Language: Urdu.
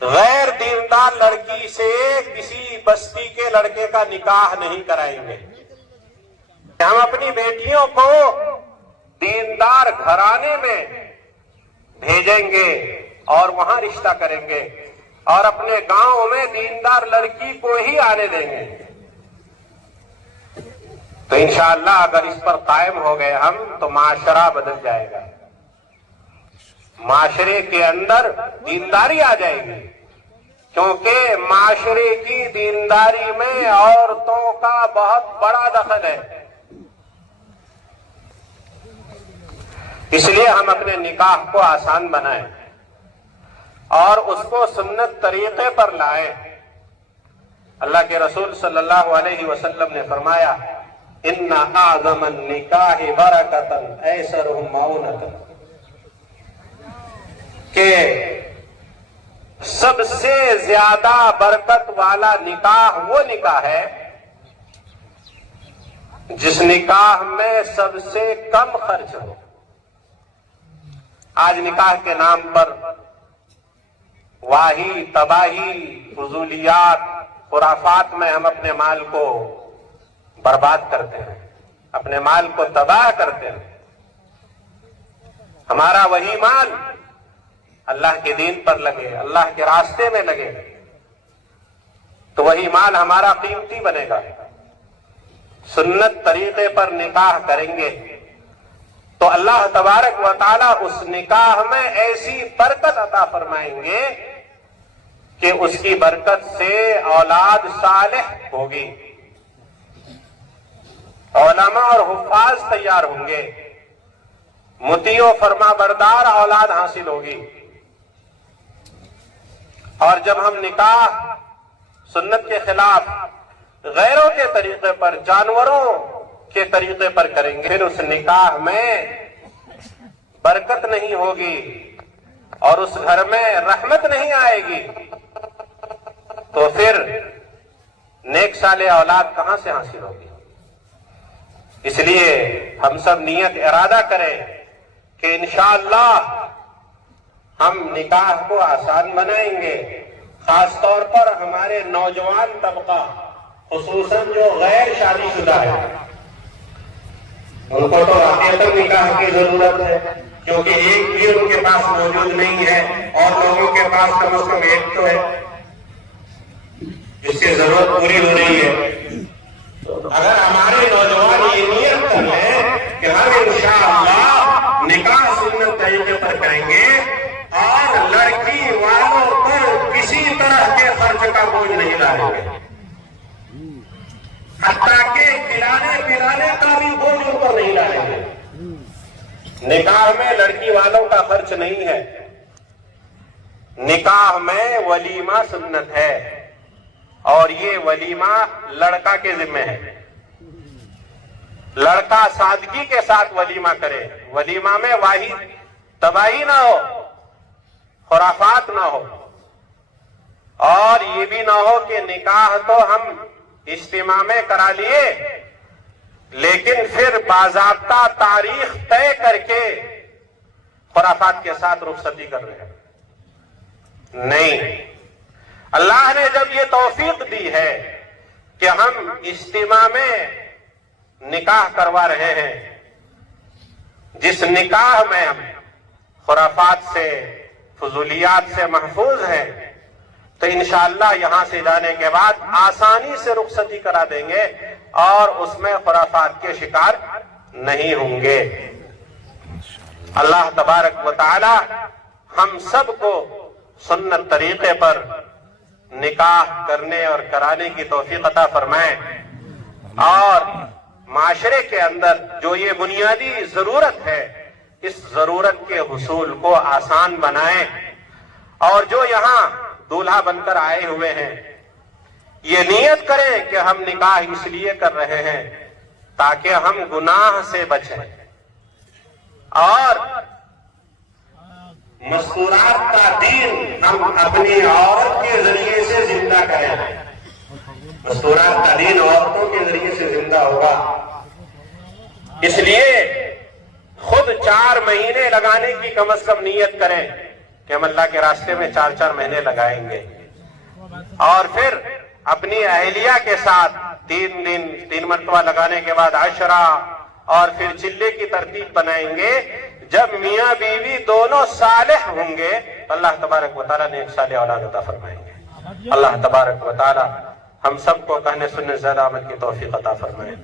غیر دیندار لڑکی سے کسی بستی کے لڑکے کا نکاح نہیں کرائیں گے۔ ہم اپنی بیٹیوں کو دیندار گھرانے میں بھیجیں گے اور وہاں رشتہ کریں گے، اور اپنے گاؤں میں دیندار لڑکی کو ہی آنے دیں گے۔ تو انشاءاللہ اگر اس پر قائم ہو گئے ہم تو معاشرہ بدل جائے گا، معاشرے کے اندر دینداری آ جائے گی، کیونکہ معاشرے کی دینداری میں عورتوں کا بہت بڑا دخل ہے۔ اس لیے ہم اپنے نکاح کو آسان بنائیں اور اس کو سنت طریقے پر لائیں۔ اللہ کے رسول صلی اللہ علیہ وسلم نے فرمایا، ان اعظم النکاح برکۃ ایسرہ معونۃ، کہ سب سے زیادہ برکت والا نکاح وہ نکاح ہے جس نکاح میں سب سے کم خرچ ہو۔ آج نکاح کے نام پر واہی، تباہی، فضولیات، خرافات میں ہم اپنے مال کو برباد کرتے ہیں، اپنے مال کو تباہ کرتے ہیں۔ ہمارا وہی مال اللہ کے دین پر لگے، اللہ کے راستے میں لگے تو وہی مال ہمارا قیمتی بنے گا۔ سنت طریقے پر نکاح کریں گے تو اللہ تبارک و تعالی اس نکاح میں ایسی برکت عطا فرمائیں گے کہ اس کی برکت سے اولاد صالح ہوگی، علماء اور حفاظ تیار ہوں گے، مطیع و فرما بردار اولاد حاصل ہوگی۔ اور جب ہم نکاح سنت کے خلاف غیروں کے طریقے پر، جانوروں کے طریقے پر کریں گے، پھر اس نکاح میں برکت نہیں ہوگی اور اس گھر میں رحمت نہیں آئے گی، تو پھر نیک صالح اولاد کہاں سے حاصل ہوگی؟ اس لیے ہم سب نیت ارادہ کریں کہ انشاءاللہ ہم نکاح کو آسان بنائیں گے، خاص طور پر ہمارے نوجوان طبقہ، خصوصاً جو غیر شادی شدہ ہے، ان کو تو واقعتاً نکاح کی ضرورت ہے، کیونکہ ایک بھی ان کے پاس موجود نہیں ہے، اور لوگوں کے پاس کم از کم ایک تو ہے جس کی ضرورت پوری ہو رہی ہے۔ اگر ہمارے نوجوان یہ نیت کر لیں کہ ہم انشاءاللہ نکاح سنت طریقے پر کریں گے اور لڑکی والوں پر کسی طرح کے خرچ کا بوجھ نہیں ڈالیں گے، حتیٰ کہ کھلانے پلانے کا بھی بوجھ ان پر نہیں ڈالیں گے۔ نکاح میں لڑکی والوں کا خرچ نہیں ہے، نکاح میں ولیمہ سنت ہے، اور یہ ولیمہ لڑکا کے ذمہ ہے۔ لڑکا سادگی کے ساتھ ولیمہ کرے، ولیمہ میں واہی تباہی نہ ہو، خرافات نہ ہو، اور یہ بھی نہ ہو کہ نکاح تو ہم اجتماع میں کرا لیے لیکن پھر باضابطہ تاریخ طے کر کے خرافات کے ساتھ رخصتی کر رہے ہیں۔ نہیں، اللہ نے جب یہ توفیق دی ہے کہ ہم اجتماع میں نکاح کروا رہے ہیں، جس نکاح میں ہم خرافات سے، فضولیات سے محفوظ ہیں، تو انشاءاللہ یہاں سے جانے کے بعد آسانی سے رخصتی کرا دیں گے اور اس میں خرافات کے شکار نہیں ہوں گے۔ اللہ تبارک و تعالی ہم سب کو سنت طریقے پر نکاح کرنے اور کرانے کی توفیق عطا فرمائے، اور معاشرے کے اندر جو یہ بنیادی ضرورت ہے اس ضرورت کے حصول کو آسان بنائیں، اور جو یہاں دولہا بن کر آئے ہوئے ہیں یہ نیت کریں کہ ہم نکاح اس لیے کر رہے ہیں تاکہ ہم گناہ سے بچیں، اور مستورات کا دین ہم اپنی عورت کے ذریعے سے زندہ کریں۔ مستورات کا دین عورتوں کے ذریعے سے زندہ ہوگا، اس لیے خود 4 مہینے لگانے کی کم از کم نیت کریں کہ ہم اللہ کے راستے میں 4 مہینے لگائیں گے، اور پھر اپنی اہلیہ کے ساتھ 3 مرتبہ لگانے کے بعد 10، اور پھر چلے کی ترتیب بنائیں گے۔ جب میاں بیوی دونوں صالح ہوں گے تو اللہ تبارک و تعالیٰ نے ایک صالح اولاد عطا فرمائیں گے۔ اللہ تبارک و تعالیٰ ہم سب کو کہنے سننے زیادہ عمل کی توفیق عطا فرمائے۔